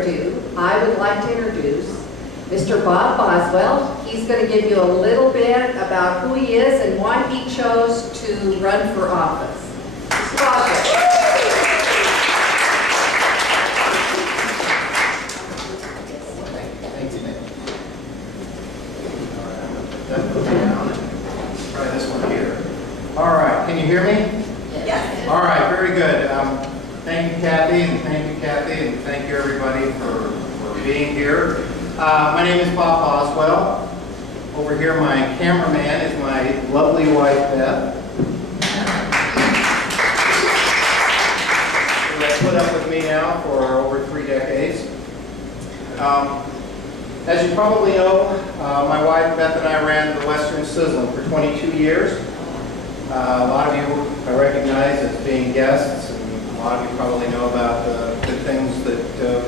I would like to introduce Mr. Bob Boswell. He's going to give you a little bit about who he is and why he chose to run for office. Mr. Boswell. Thank you, Nick. That put me down. Try this one here. All right, can you hear me? Yes. All right, very good. Thank you, Kathy, and thank you, everybody, for being here. My name is Bob Boswell. Over here, my cameraman is my lovely wife, Beth. Who has put up with me now for over 3 decades. As you probably know, my wife, Beth, and I ran the Western Sizzling for 22 years. A lot of you I recognize as being guests. A lot of you probably know about the good things that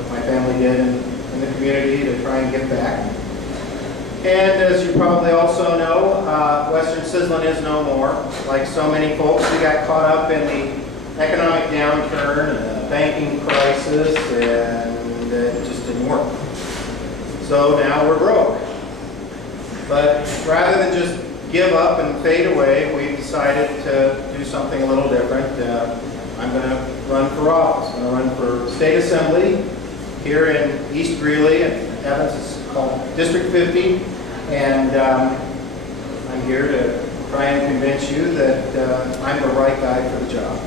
my family did in the community to try and give back. And as you probably also know, Western Sizzling is no more. Like so many folks, we got caught up in the economic downturn and the banking crisis, and it just didn't work. So now we're broke. But rather than just give up and fade away, we've decided to do something a little different. I'm going to run for office. I'm going to run for state assembly here in East Greeley, and Evans is called District 50, and I'm here to try and convince you that I'm the right guy for the job.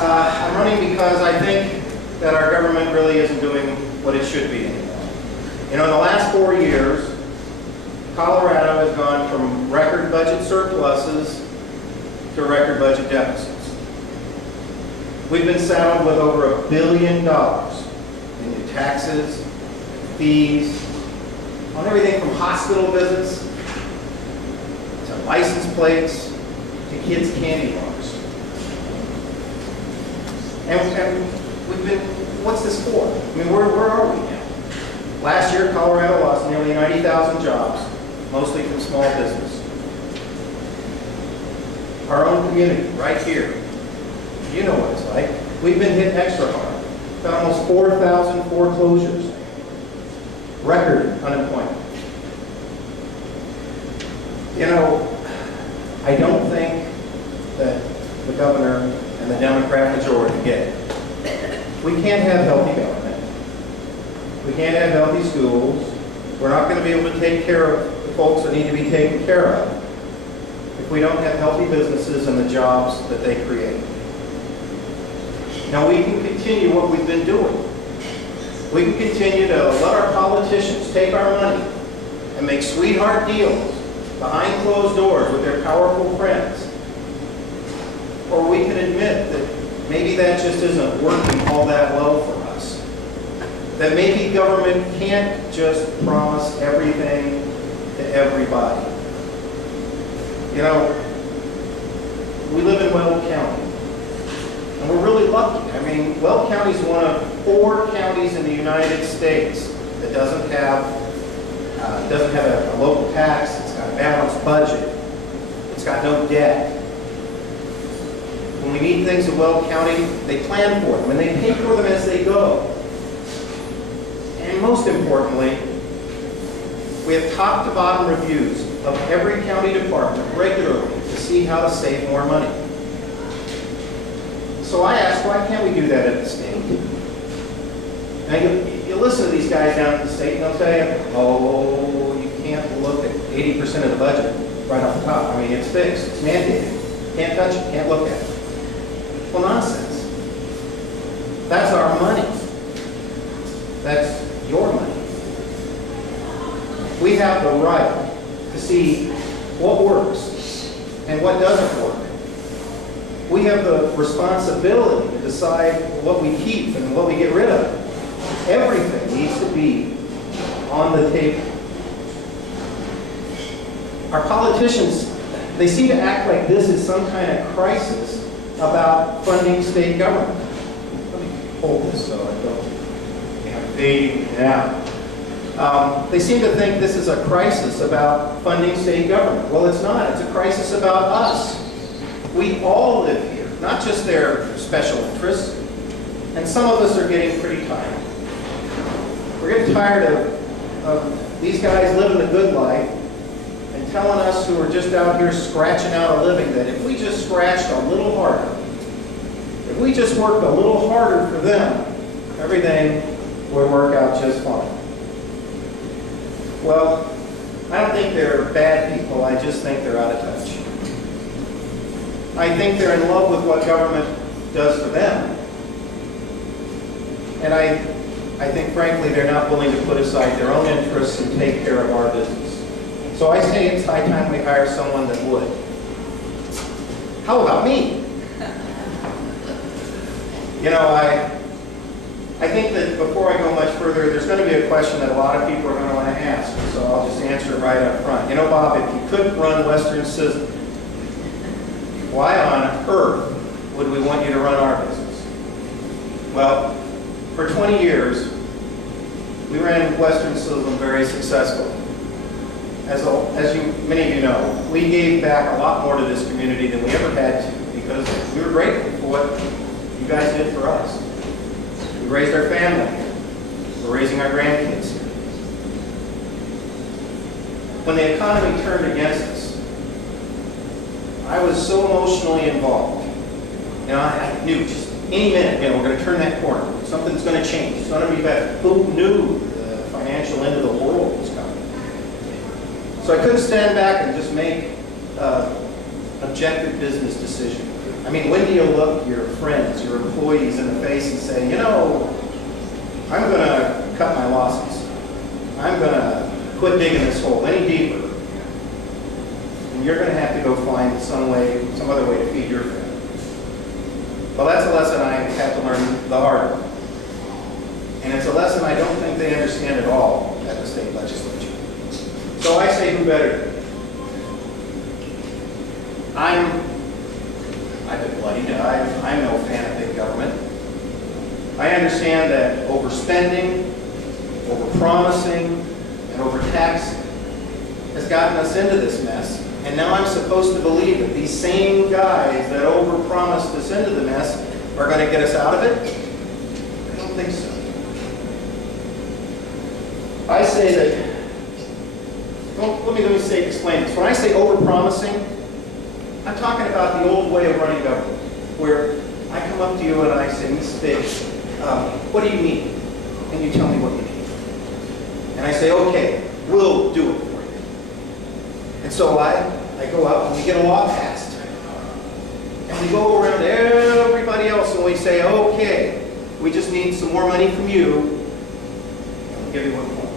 I'm running because I think that our government really isn't doing what it should be anymore. You know, in the last 4 years, Colorado has gone from record budget surpluses to record budget deficits. We've been saddled with over $1 billion in new taxes, fees, on everything from hospital visits to license plates to kids' candy bars. And we've been, what's this for? I mean, where are we now? Last year, Colorado lost nearly 90,000 jobs, mostly from small business. Our own community, right here, you know what it's like. We've been hit extra hard. Got almost 4,000 foreclosures. Record unemployment. You know, I don't think that the governor and the Democrat majority get it. We can't have healthy government. We can't have healthy schools. We're not going to be able to take care of the folks that need to be taken care of if we don't have healthy businesses and the jobs that they create. Now, we can continue what we've been doing. We can continue to let our politicians take our money and make sweetheart deals behind closed doors with their powerful friends. Or we can admit that maybe that just isn't working all that well for us. That maybe government can't just promise everything to everybody. You know, we live in Weld County, and we're really lucky. I mean, Weld County is one of 4 counties in the United States that doesn't have a local tax. It's got a balanced budget. It's got no debt. When we need things in Weld County, they plan for them, and they pay for them as they go. And most importantly, we have top to bottom reviews of every county department regularly to see how to save more money. So I ask, why can't we do that at the state? Now you listen to these guys down at the state and they'll tell you, oh, you can't look at 80% of the budget right off the top. I mean, it's fixed, it's mandated. Can't touch it, can't look at it. Well, nonsense. That's our money. That's your money. We have the right to see what works and what doesn't work. We have the responsibility to decide what we keep and what we get rid of. Everything needs to be on the table. Our politicians, they seem to act like this is some kind of crisis about funding state government. Let me hold this so I don't fade down. They seem to think this is a crisis about funding state government. Well, it's not. It's a crisis about us. We all live here, not just their special interests. And some of us are getting pretty tired. We're getting tired of these guys living the good life and telling us who are just out here scratching out a living that if we just scratched a little harder, if we just worked a little harder for them, everything would work out just fine. Well, I don't think they're bad people. I just think they're out of touch. I think they're in love with what government does for them. And I think, frankly, they're not willing to put aside their own interests and take care of our business. So I say it's high time we hire someone that would. How about me? You know, I think that before I go much further, there's going to be a question that a lot of people are going to want to ask. So I'll just answer it right up front. You know, Bob, if you couldn't run Western Sizzle, why on earth would we want you to run our business? Well, for 20 years, we ran Western Sizzle very successfully. As many of you know, we gave back a lot more to this community than we ever had to because we were grateful for what you guys did for us. We raised our family here. We're raising our grandkids here. When the economy turned against us, I was so emotionally involved. You know, I knew just any minute, we're going to turn that corner. Something's going to change. It's going to be better. Who knew the financial end of the world was coming? So I couldn't stand back and just make objective business decision. I mean, when do you look your friends, your employees in the face and say, you know, I'm going to cut my losses. I'm going to quit digging this hole any deeper. And you're going to have to go find some other way to feed your family. Well, that's a lesson I had to learn the hard way. And it's a lesson I don't think they understand at all at the state legislature. So I say, who better? I've been bloodied. I'm no fan of big government. I understand that overspending, overpromising, and overtaxing has gotten us into this mess. And now I'm supposed to believe that these same guys that overpromised us into the mess are going to get us out of it? I don't think so. I say that, well, let me explain this. When I say overpromising, I'm talking about the old way of running government, where I come up to you and I say, Mrs. Biggs, what do you need? And you tell me what you need. And I say, okay, we'll do it for you. And so I go out and we get a law passed. And we go around to everybody else and we say, okay, we just need some more money from you. And we'll give you what you want.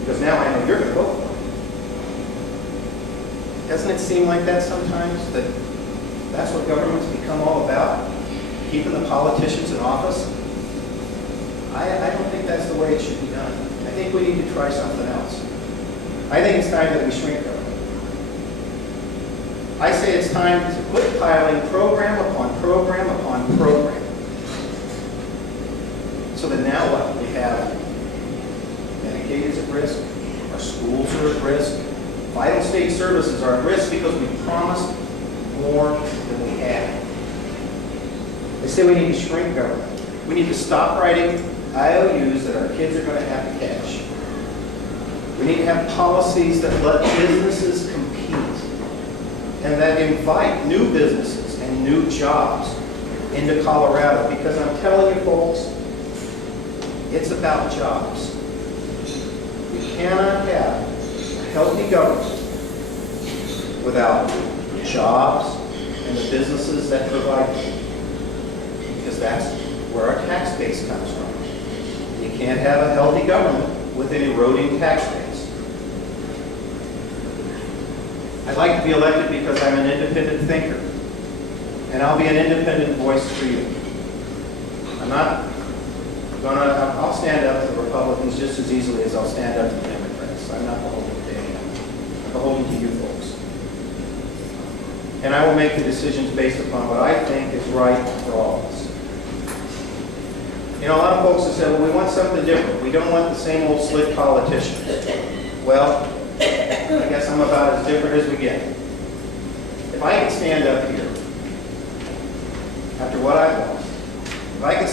Because now I know you're going to vote for it. Doesn't it seem like that sometimes? That that's what government's become all about? Keeping the politicians in office? I don't think that's the way it should be done. I think we need to try something else. I think it's time that we shrink government. I say it's time to quit piling program upon program upon program. So that now what? We have Medicaid is at risk, our schools are at risk, vital state services are at risk because we promised more than we had. They say we need to shrink government. We need to stop writing IOUs that our kids are going to have to cash. We need to have policies that let businesses compete and that invite new businesses and new jobs into Colorado, because I'm telling you folks, it's about jobs. We cannot have a healthy government without jobs and the businesses that provide them, because that's where our tax base comes from. You can't have a healthy government with an eroding tax base. I'd like to be elected because I'm an independent thinker, and I'll be an independent voice for you. I'll stand up to the Republicans just as easily as I'll stand up to the Democrats. I'm not beholden to anyone. I'm beholden to you folks. And I will make the decisions based upon what I think is right for all of us. You know, a lot of folks have said, well, we want something different. We don't want the same old slick politicians. Well, I guess I'm about as different as we get. If I can stand up here, after what I've lost, if I can